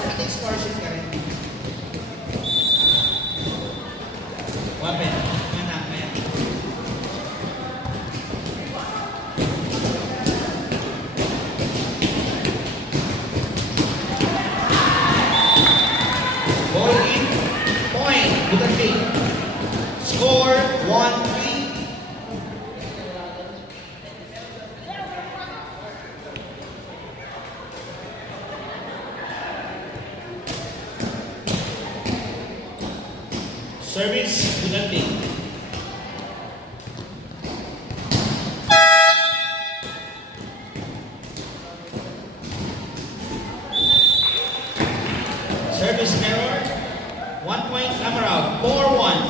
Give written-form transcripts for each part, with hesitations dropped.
Ating score sheet ka rin. Wapen. Mana, kaya. Ball in. Point. Butan B. Score 1-3. Service, Butan B. Service error. 1 point, Tamaraw. 4-1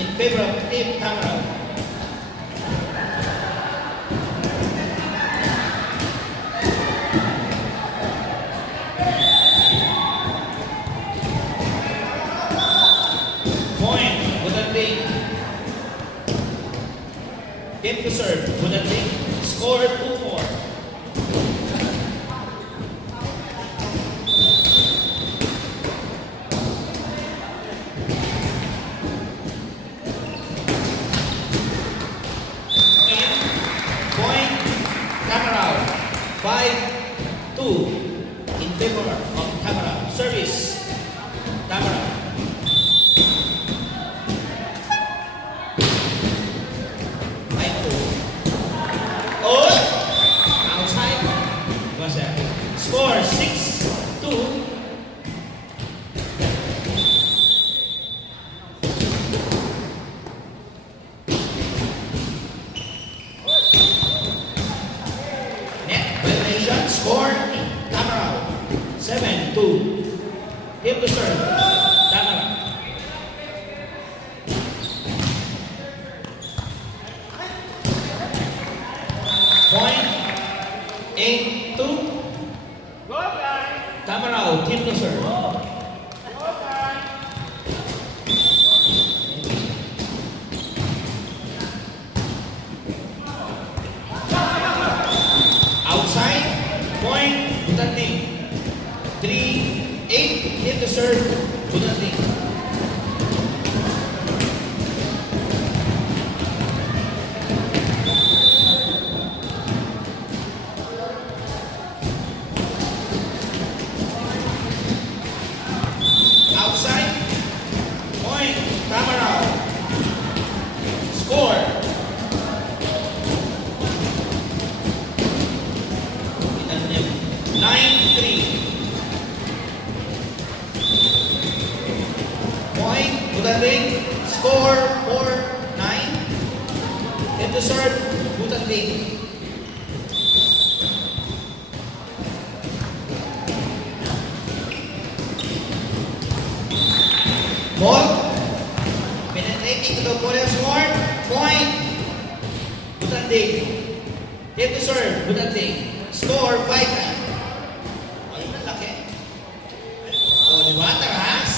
in favor of Team Tamaraw. Point, Butanting. Team to serve, Butanting. Score 2-4. Point, Tamaraw. 5-2 in favor of Tamaraw. Service, Tamaraw. Oh! Outside. What's that? Score 6-2. Net violation. Score Tamaraw 7-2. Him to serve. Tamaraw. Point 8-2. Tamaraw, team to serve. Outside. Point, Butanting. 3-8. Team to serve. Butanting. Outside. Point, Tamaraw. Score. 9-3. Point, Butanting. Score 4-9. Hit to serve, Butanting. Ball. Penetrating to the opponent's court. Point. Butanting. Hit to serve, Butanting. Score 5-9. Ay, malaki. O, di ba? Taras.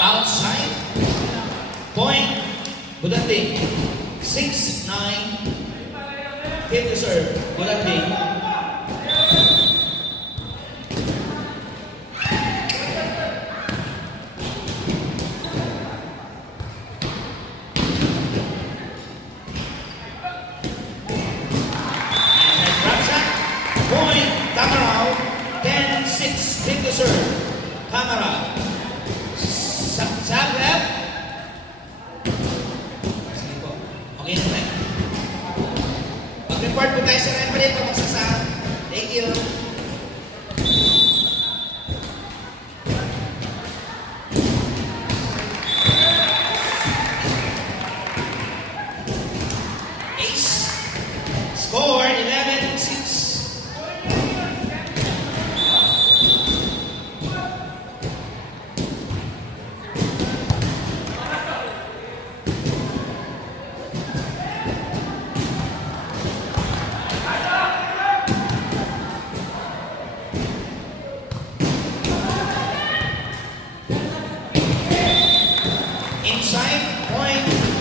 Outside. Point. Butanting. 6-9. Hit to serve. Butanting. Point, Tamaraw, 10-6, hit to serve. Tamaraw. Sagreb. Sige po. Okay na tayo. Mag-report po tayo sa referee kung magsasama.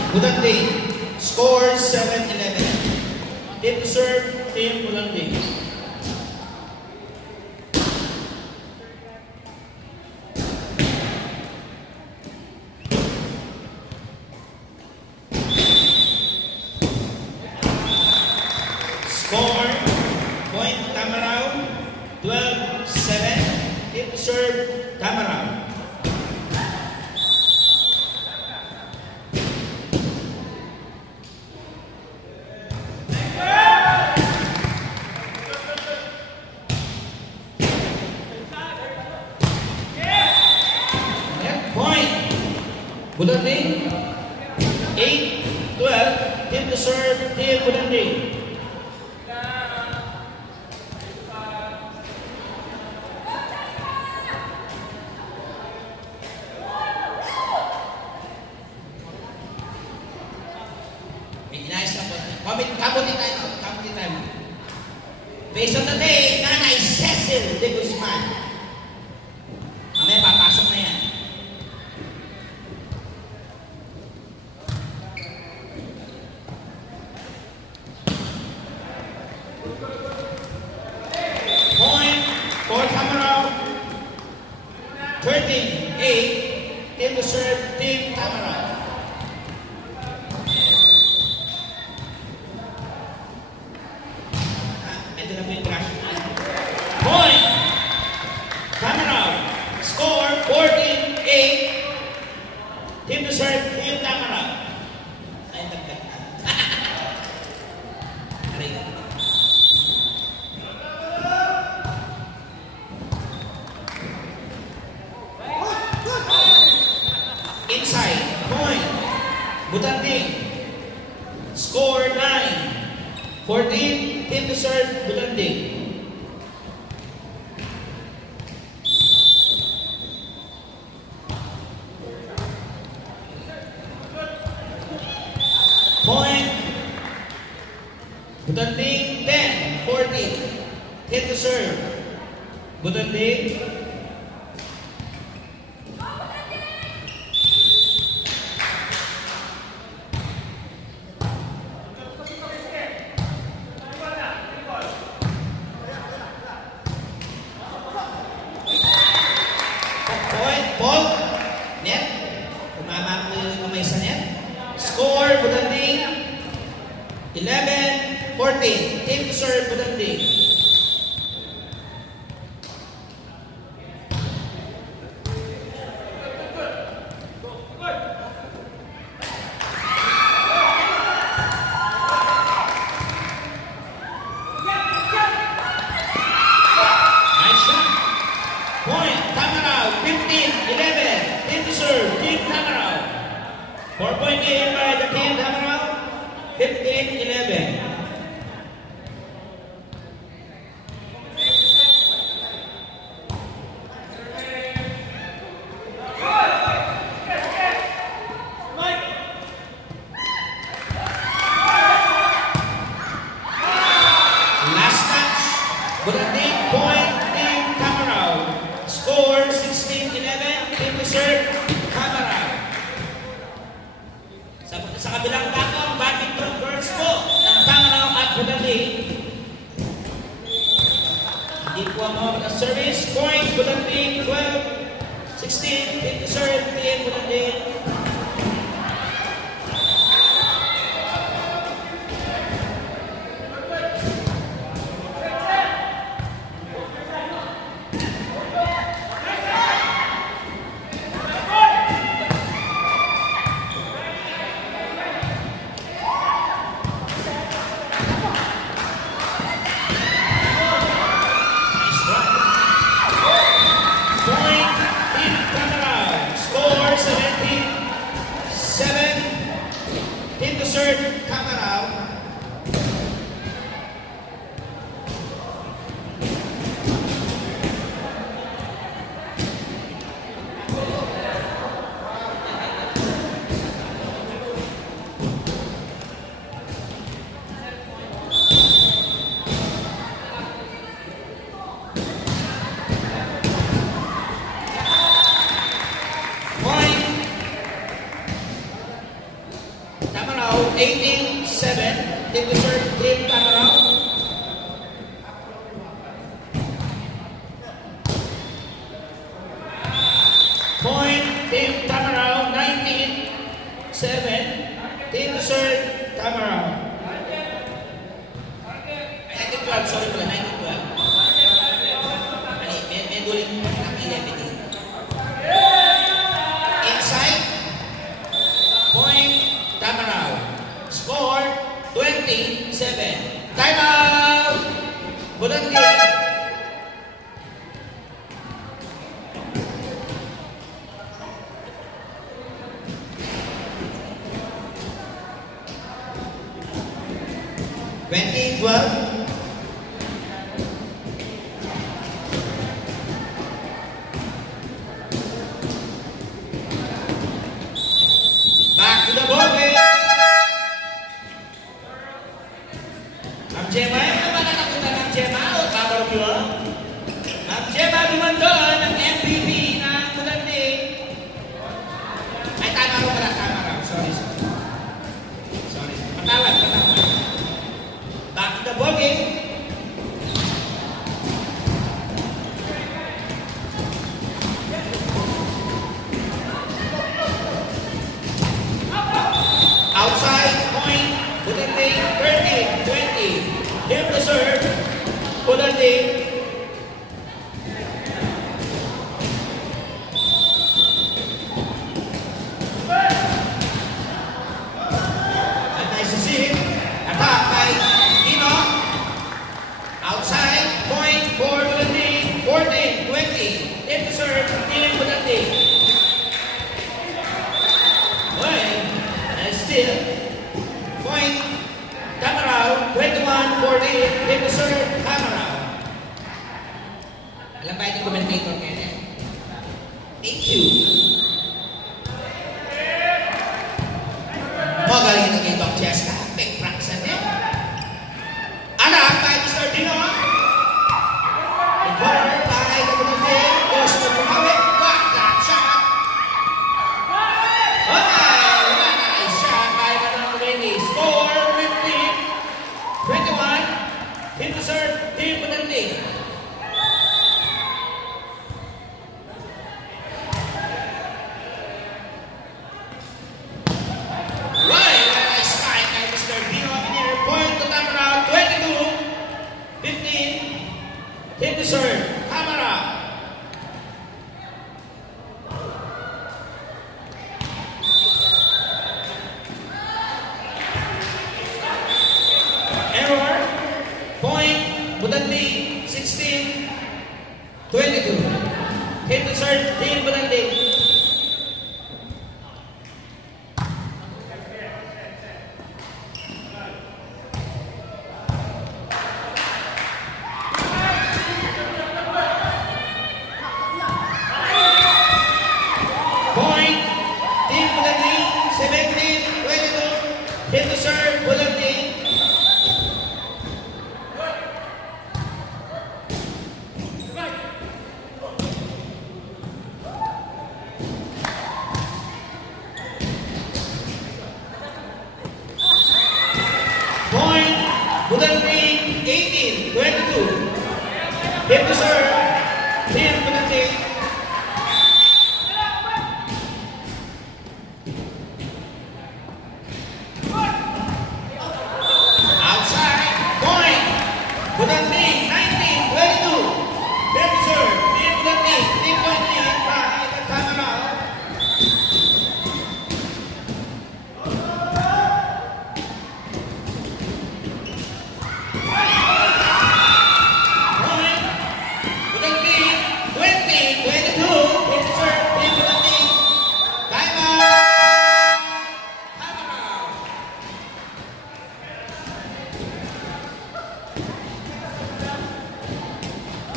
Budanding. Score 7-11. Tip to serve, Team Budanding. Score, point Tamaraw, 12-7. Tip to serve, Tamaraw. Point. Budanding. 8-12. Tip to serve, Team Budanding. Inayos na po. Kabuti tayo. Kabuti tayo. Based on the day, Nanay Cecil de Guzman. Mamaya papasok na yan. Point for Tamaraw. 13-8. Team to serve, Team Tamaraw. Ito na po yung crash. Point! Tamaraw. Score 14-8. Team to serve, Team Tamaraw. Ay, tagtag. Aray. Inside. Point. Budanding. Score 9-14. Team to serve, Budanding. Point. Budanding 10-14. Hit to serve. Budanding. Point. Ball. Net. Tumama mo yung kamay sa net. Score, Budanding. 11-14. Team to serve, Budanding. Nice shot. Point, Tamaraw. 15-11. Team to serve, Team Tamaraw. 4-point game by the Team Tamaraw. 15-11. Last match. Budanding point, Team Tamaraw. Score 16-11. Team to serve, Tamaraw. Sa kabilang dako, ang batting from girls po ng Tamaraw at Budanding. Hindi po ang mga service. Point, Budanding 12-16. Team to serve, Team Budanding. Nice run. Point, Team Tamaraw. Score 17-7. Team to serve, Tamaraw. Point. Team Tamaraw, 19-7. Team Dessert, Tamaraw. 19-12, sorry pala, 19-12. May guling ng 11. Inside, point, Tamaraw. Score, 27. Time out! Bulandi. Back to the ball game. Ma'am Gemma, ano ba natakutan ng Gemma o Tamaraw yun? Ma'am Gemma Dumandon, ang MVP ng Bulandi. Ay, Tamaraw pala, Tamaraw. Sorry. Patawad. Back to the ball game. Outside point, Bulandi 30-20. Team Dessert, Bulandi. And nice to see him. Attack by Dino. Outside point for Bulandi 14-20. Team Dessert, Team Bulandi. Still, point, Tamaraw, 21-14, Team Dessert, Tamaraw. Alam ba yung commentator kaya? Thank you. Magaling na kay Doc Cheska. Big practice natin. Anak, by Mr. Dino. Corner by the Bulandi. Goes to Pumawi. Block that shot. Score 15-21. Team Dessert, Team Bulandi. Nice fight by Mr. Dino Abinir. Point to Tamaraw, 22-15. Team Dessert, Tamaraw. Bulandi 16-22. Team Dessert, Team Bulandi. Point, Team Bulandi 17-22. Team Dessert, Bulandi. Bulandi 18-22. Team Dessert, Team Bulandi. Outside point, Bulandi 19-22. Team Dessert, Team Bulandi, 3-point lead by the Tamaraw.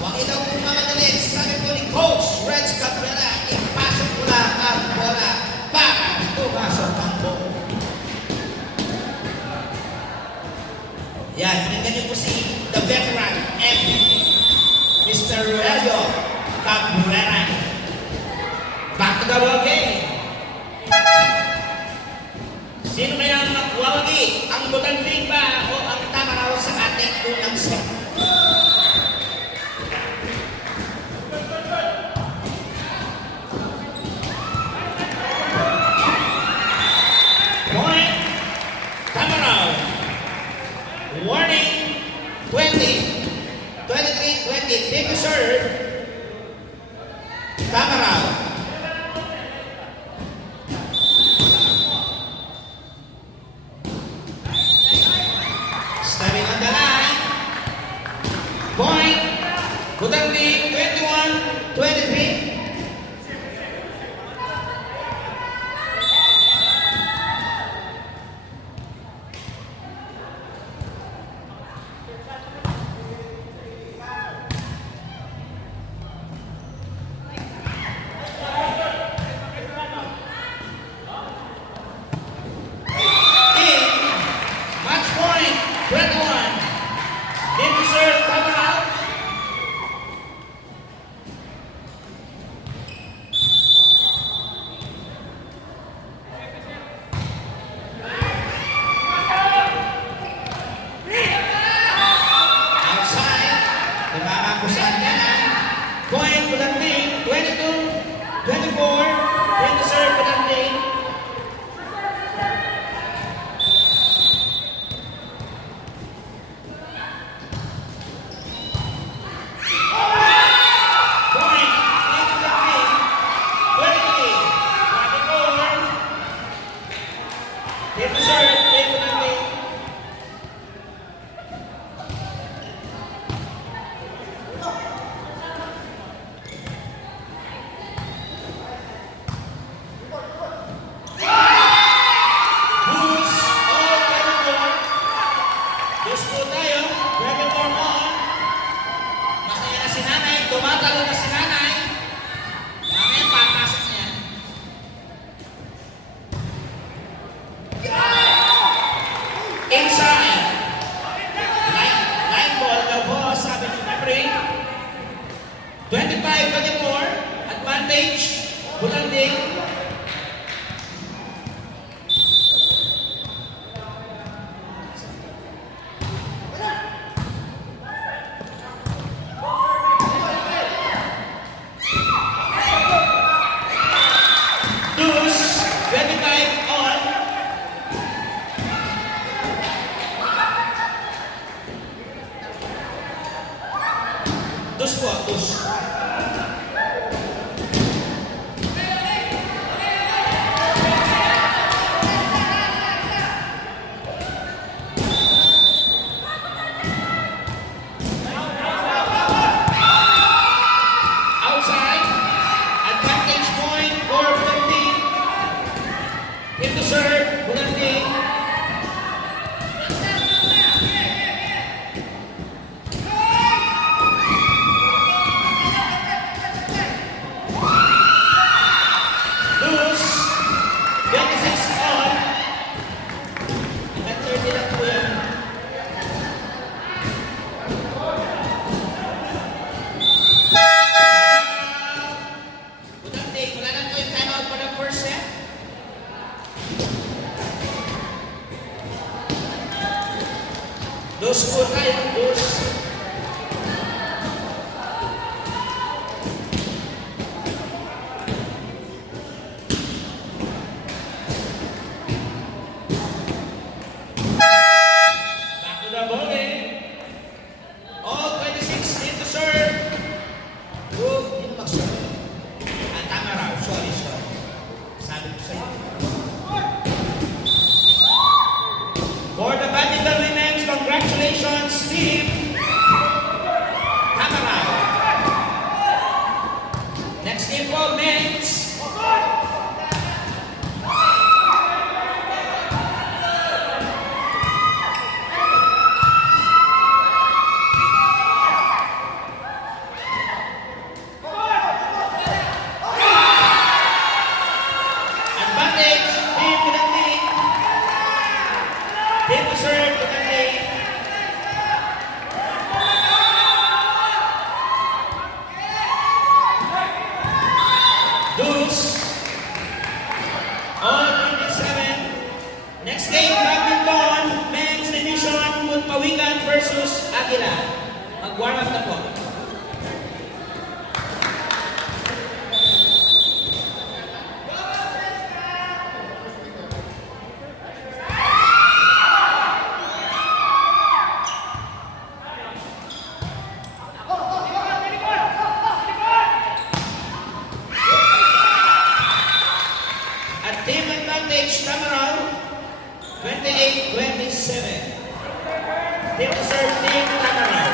Huwag itaw kung mamadali. Sabi po ni Coach Reg Cabrera, ipasok mo lang ang bola para pumasok ang bola. Yan, pakinggan niyo po si the veteran MVP, Mr. Aurelio Cabrera. Back to the ball game. Sino may ang magwawagi? Ang Bulandi ba o ang Tamaraw sa ating unang set? Bulanding. Dus, 25 on. Dus po, dus. Outside, advantage point for Bulanding. Hit to serve, Bulanding. Loose, 26 on. Hanggang 30 lang po yan. Bulanding, wala na po yung timeout for the first set. Dos po tayo, dos. Back to the bowling. All 26 into serve. Good, hindi mag-serve. Tama raw, sorry. Sabi ko sa'yo. For the badminton women's, congratulations, team. Tama raw. Next game po, men's. Advantage, team Bulanding. Team to serve, Bulanding. Deuce. All 27. Next game, badminton, men's division, Pawigan versus Aguila. Mag-warm up na po. At team advantage, Tamaraw, 28-27. Team to serve, team Tamaraw.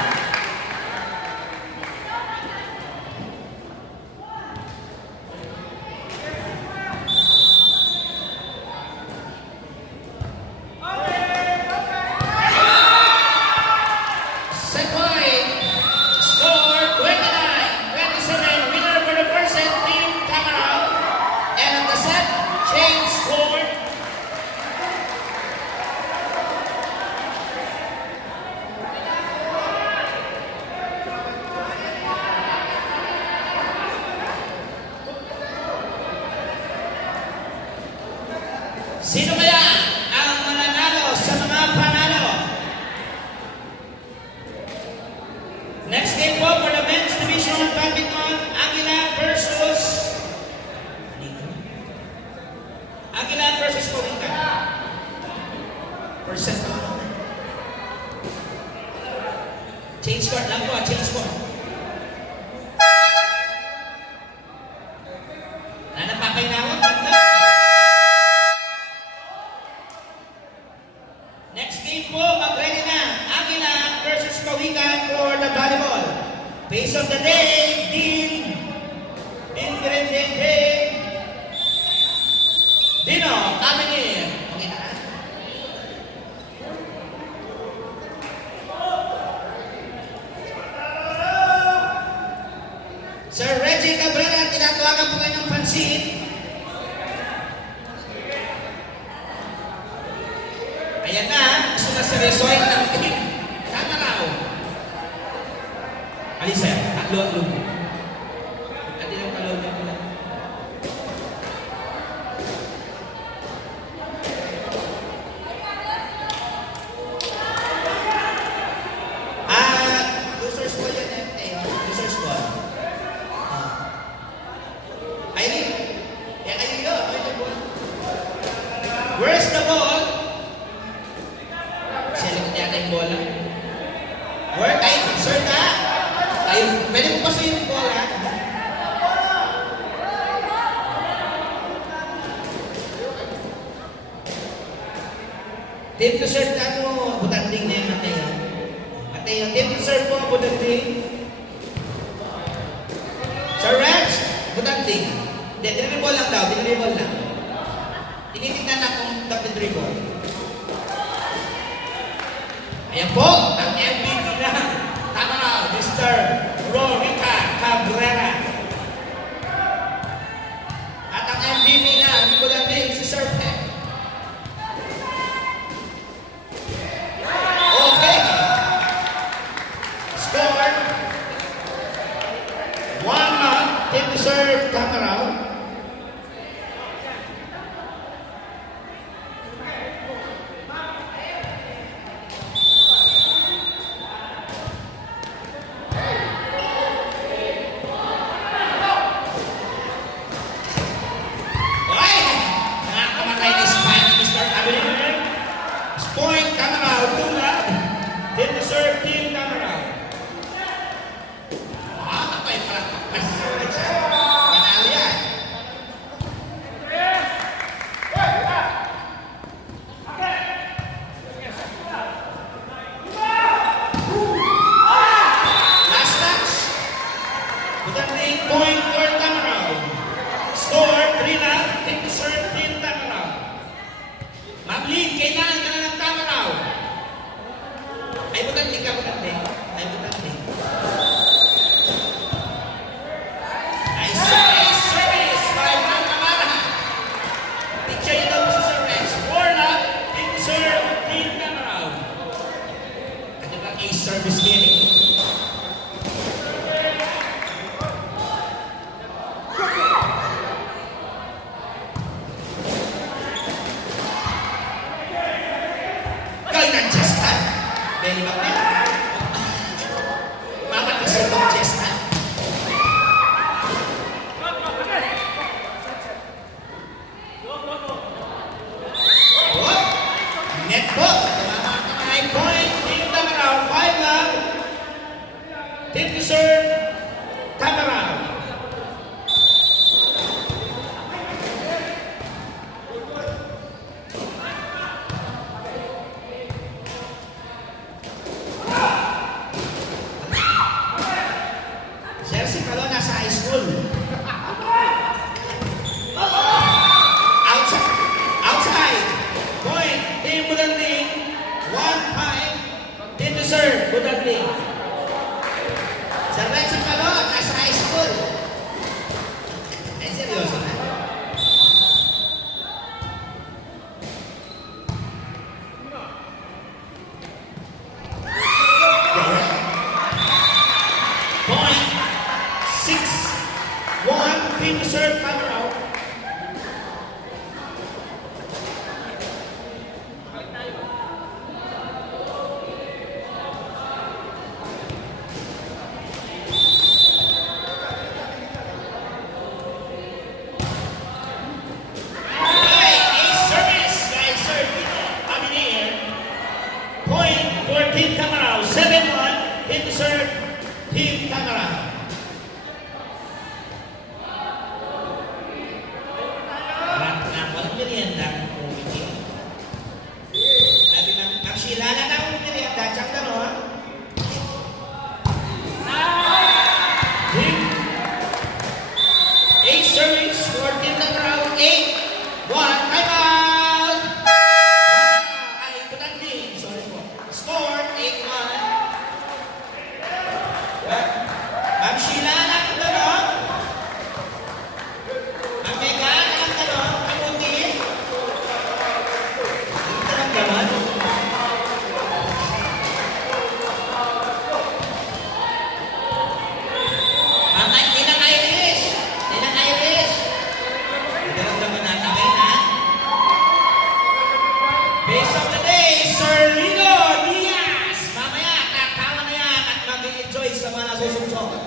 Set point, score 29-27. Winner for the first set, team Tamaraw. And at the set, change score. Sino kaya ang mananalo sa mga panalo? Next game po for the men's division, badminton, Aguila versus Pawigan. First set. Change court lang po, change court. Napapahinawan, next game po, mag-ready na. Aguila versus Pawigan for the volleyball. Base of the day, Dean Ingrediente Dino Aminir. Okay na. Sir Reggie Cabrera, tinatawagan po kayo ng pansin. Ayan na, gusto na seryosohin ng team. Tama raw. Alisa, tatlo at lupo. At ilang kalor niya po lang. Team to serve ano, Butanding na yung Mateo. Mateo, team to serve po, Butanding. Sir Rex, Butanding. Hindi, dinribble lang daw, dinribble lang. Tinitignan na kung dinribble. Ayan po, ang MVP na. Tama na, Mr. Rorica Cabrera. At ang MVP na, ang Butanding, si Sir Peck. Okay. Score. 1-0. Team to serve, Tamaraw. Ay! Nakakamatay ni Spine ni Mr. Abelin. Point, Tamaraw. 2-0. Team to serve, Team Tamaraw. Ako ay parang panalo yan. Last touch. Butanding point for Tamaraw. Score 3-0. Team to serve, Team Tamaraw. Ma'am-lead, kailangan ka na ng Tamaraw. Ay, Butanding ka, Butanding. Ay, Butanding. Nice service by Ma'am Amara. Picture niyo daw po sa Sir Rex. 4-0. Team to serve, Team Tamaraw. Ano ba ace service meaning? Gawin ang chestan. Dahil bakit? Mamatisi itong chestan. Oh, net po. Tumama ang kamay. Point. Team Tamaraw. 5-0. Team to serve, Tamaraw. Jersey Palo nasa high school. Outside. Outside. Point. Team Butanding. 1-5. Team to serve, Butanding. Sir Rex Palo nasa high school. Ay, seryoso na. Point. 6-1. Team to serve, Tamaraw. Ay, ace service by Sir Tito Abinir. Point for Team Tamaraw. 7-1. Team to serve, Team Tamaraw. Walang merienda kung kumiti. Sabi ng Sheila, na akong merienda, tsak ka no? Team. Ace service for Team Tamaraw. 8-1. Time out! Ay, Butanding. Sorry po. Score 8-1. Ma'am Sheila, anak ko no? Ang mega, anak ka no? Ang uti. Ito lang naman. Ang Ninang Irish. Ninang Irish. Ito lang naman natin, ha? Base of the day, Sir Lino Diaz. Mamaya, tatawa na yan at mag-enjoy sa mga nasusunod.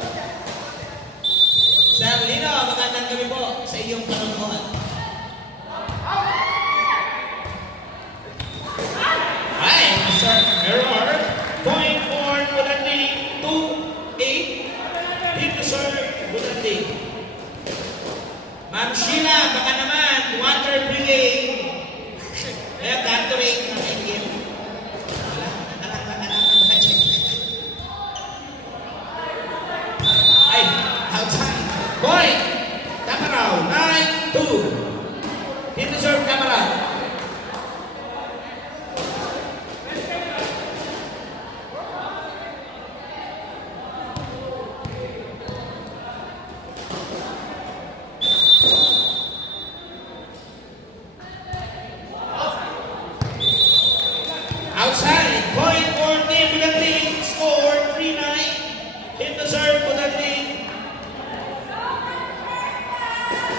Sir Lino, magandang gabi po sa iyong panonood. Ay, Sir Error. Point for Butanding. 2-8. Team to serve, Butanding. Ma'am Sheila, baka naman, water brigade. Kaya doctorate ng NDM.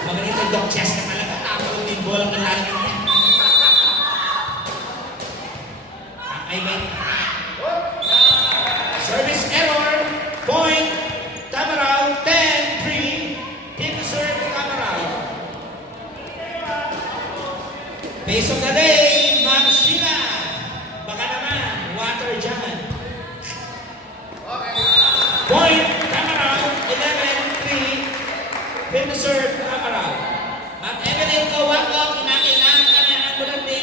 Magaling na Doc Chess ka talaga. Tapos yung bolang ilalim niya. Ay, may. Service error. Point. Tamaraw. 10-3. Hit to serve. Tamaraw. Base of the day. Ma'am Sheila. Baka naman. Water dyan. Point. Tamaraw. 11-3. Hit to serve. Tamaraw. Ma'am Evelyn Kawako. Kinakailangan ka na ang bulandi.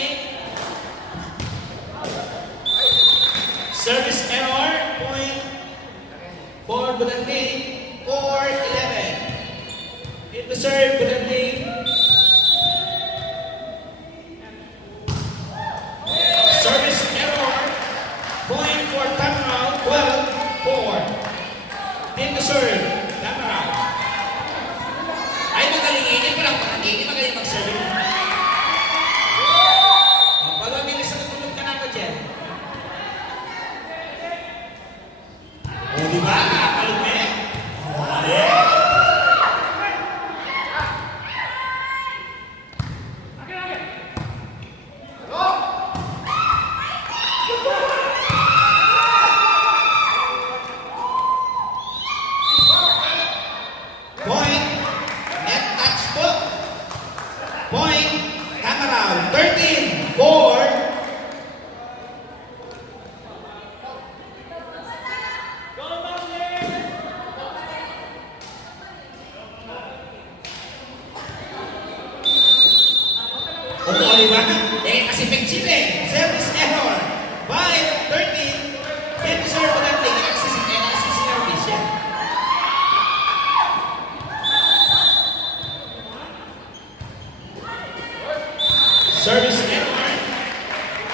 Service error, point for Bulandi, 4-11. Hit the serve, Bulandi. Service error, point for Tamaraw, 12-4. Hit the serve, Tamaraw. Ay, magaling. Hindi pa lang magaling. Magaling mag-serve. Pag bilis na tutulog ka na ako dyan. O, diba? Nakakalumi? Point. Net touch po. Point. Tamaraw. 13-4. O, diba? Eh, kasi pag-chile. Service error. 5-13. Hit serve ko natin. Kasi service yan. Service error.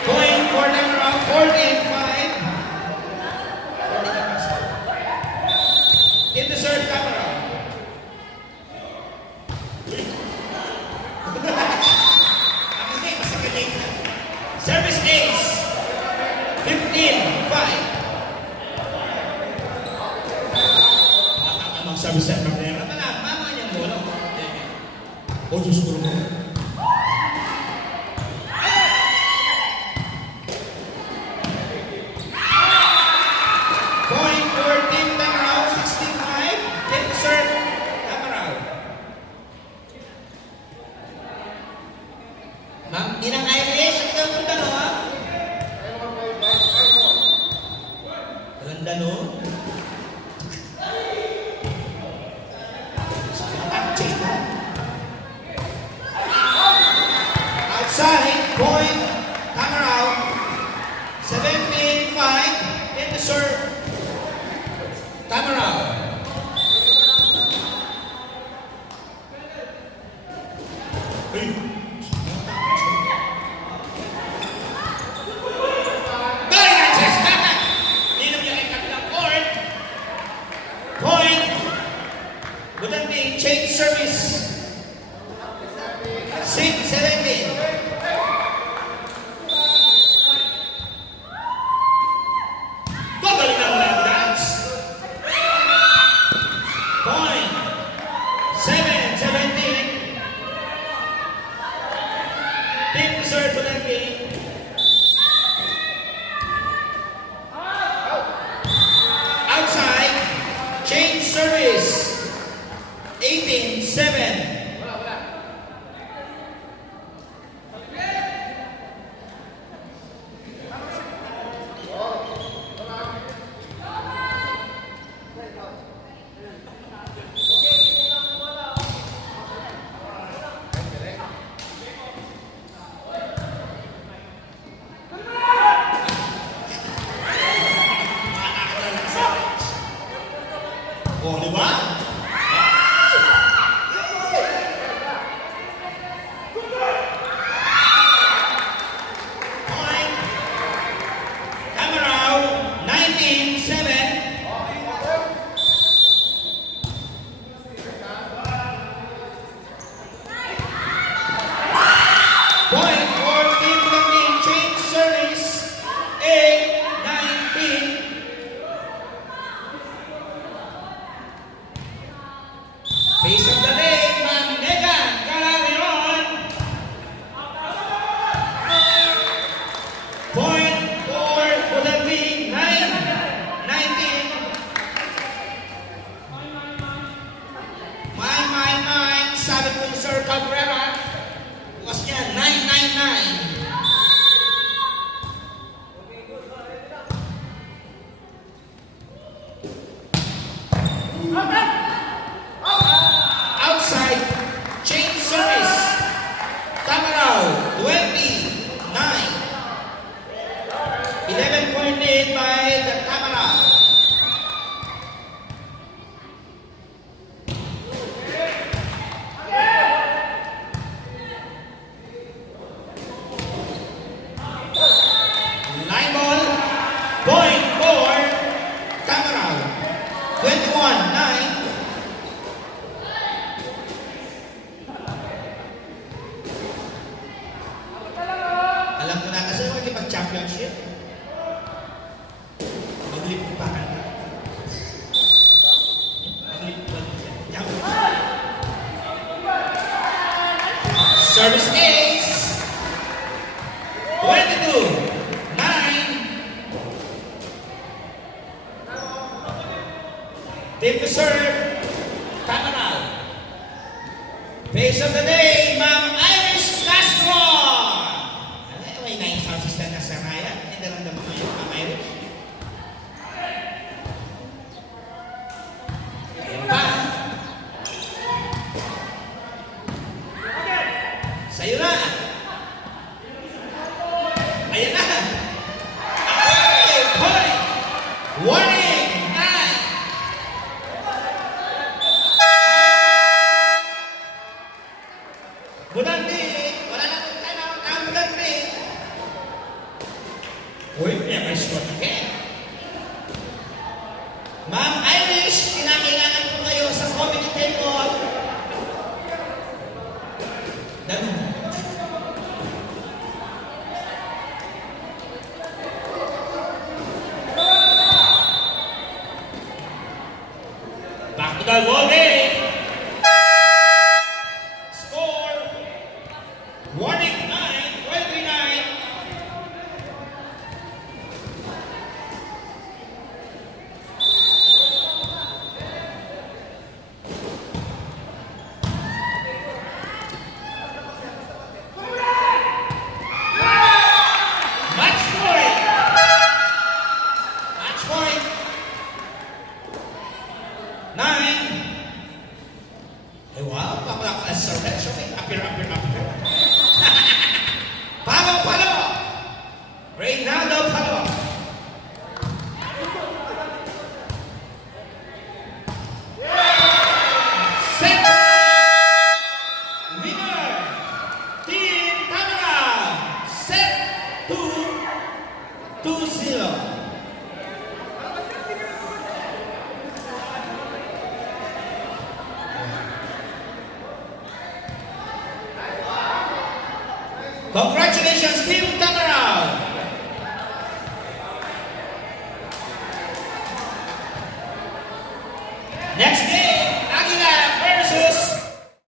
Point for Tamaraw. 14-5. Hit the serve, Tamaraw. Service ace. 15-5. Matatamang service at problema. Mama niya mo. O, Diyos ko mo. Point for Team Tamaraw. 16-5. Hit the serve, Tamaraw. Ma'am, Inang Irish, ang ganda no, ha? Ganda no? Outside, point, Tamaraw. 17-5, hit the serve, Tamaraw. Change service. 6-17. Babalik na mula ang dance. Point. 7-17. Team serve to that game. Outside. Change service. 18-7. Sir Cabrera. Bukas niya, 999. Outside, change service. Tamaraw, 29. 11 point lead by the Tamaraw. Line ball, point for Tamaraw. 21-9. Alam ko na kasi makikipag-championship. Maglipot pa ka na. Maglipot. Service ace. 22-9. Tip to serve. Tamaraw. Face of the day, Ma'am Iris Castro. May 9 sound system na sa Raya. Hindi lang naman ngayon, Ma'am Iris. Ayan pa. Sa'yo na. Ayan na. Okay, point. Warning. 9. Bulandi. Wala na kung kailangan ang Bulandi. Uy, may score again. Ma'am Irish, kinakailangan ko kayo sa comedy table. Ganun. Back to the ball game. Score. Warning 9, 29. Match point. Match point. 9. Ay wow, papalak na sa service. Okay, appear. Palo. Reynaldo Palo. Set. Winner. Team Tamaraw. Set 2-0. Congratulations, Team Tamaraw! Next